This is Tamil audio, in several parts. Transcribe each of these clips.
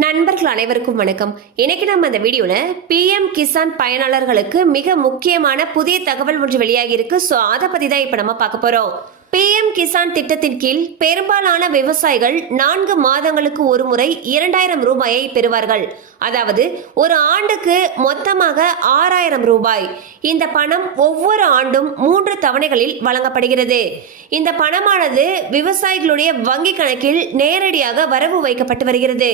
நண்பர்கள் அனைவருக்கும் வணக்கம். இன்னைக்கு நம்ம இந்த வீடியோல பிஎம் கிசான் பயனாளர்களுக்கு மிக முக்கியமான புதிய தகவல் ஒன்று வெளியாகி இருக்கு. ஸோ அதை பத்தி தான் இப்போ நம்ம பார்க்க போறோம். பிஎம் கிசான் திட்டத்தின் கீழ் பெரும்பாலான விவசாயிகள் நான்கு மாதங்களுக்கு ஒரு முறை இரண்டாயிரம் ரூபாயை பெறுவார்கள். அதாவது ஒரு ஆண்டுக்கு மொத்தமாக ஆறாயிரம் ரூபாய். இந்த பணம் ஒவ்வொரு ஆண்டும் மூன்று தவணைகளில் வழங்கப்படுகிறது. இந்த பணமானது விவசாயிகளுடைய வங்கி கணக்கில் நேரடியாக வரவு வைக்கப்பட்டு வருகிறது.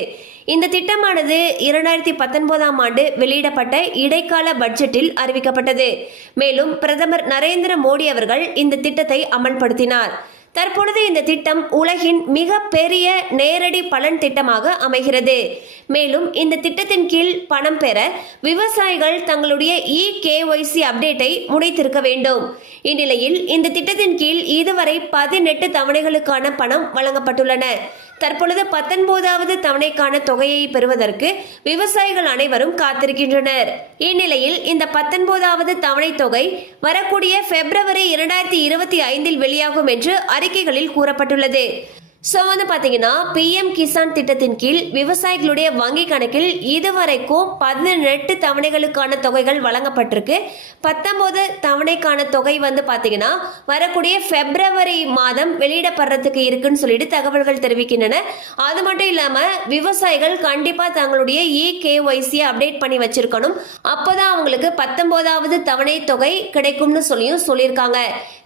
இந்த திட்டமானது இரண்டாயிரத்தி பத்தொன்பதாம் ஆண்டு வெளியிடப்பட்ட இடைக்கால பட்ஜெட்டில் அறிவிக்கப்பட்டது. மேலும் பிரதமர் நரேந்திர மோடி அவர்கள் இந்த திட்டத்தை அமல்படுத்தினார். தற்பொழுது இந்த திட்டம் உலகின் மிக பெரிய நேரடி பலன் திட்டமாக அமைகிறது. மேலும் இந்த திட்டத்தின் கீழ் பணம் பெற விவசாயிகள் தங்களுடைய இ கேஒய்சி அப்டேட்டை முடித்திருக்க வேண்டும். இந்நிலையில் இந்த திட்டத்தின் கீழ் இதுவரை பதினெட்டு தவணைகளுக்கான பணம் வழங்கப்பட்டுள்ளன. தற்பொழுது பத்தொன்பதாவது தவணைக்கான தொகையை பெறுவதற்கு விவசாயிகள் அனைவரும் காத்திருக்கின்றனர். இந்நிலையில் இந்த பத்தொன்பதாவது தவணை தொகை வரக்கூடிய பிப்ரவரி இரண்டாயிரத்தி இருபத்தி ஐந்தில் வெளியாகும் என்று அறிக்கைகளில் கூறப்பட்டுள்ளது. ஸோ வந்து பார்த்தீங்கன்னா பிஎம் கிசான் திட்டத்தின் கீழ் விவசாயிகளுடைய வங்கி கணக்கில் இதுவரைக்கும் பதினெட்டு தவணைகளுக்கான தொகைகள் வழங்கப்பட்டிருக்கு. பத்தொன்பது தவணைக்கான தொகை வந்து பார்த்தீங்கன்னா வரக்கூடிய பிப்ரவரி மாதம் வெளியிடப்படுறதுக்கு இருக்குன்னு சொல்லிட்டு தகவல்கள் தெரிவிக்கின்றன. அது மட்டும் இல்லாமல் விவசாயிகள் கண்டிப்பாக தங்களுடைய இ கேஒய்சியை அப்டேட் பண்ணி வச்சிருக்கணும். அப்போதான் அவங்களுக்கு பத்தொன்பதாவது தவணை தொகை கிடைக்கும்னு சொல்லியும் சொல்லியிருக்காங்க.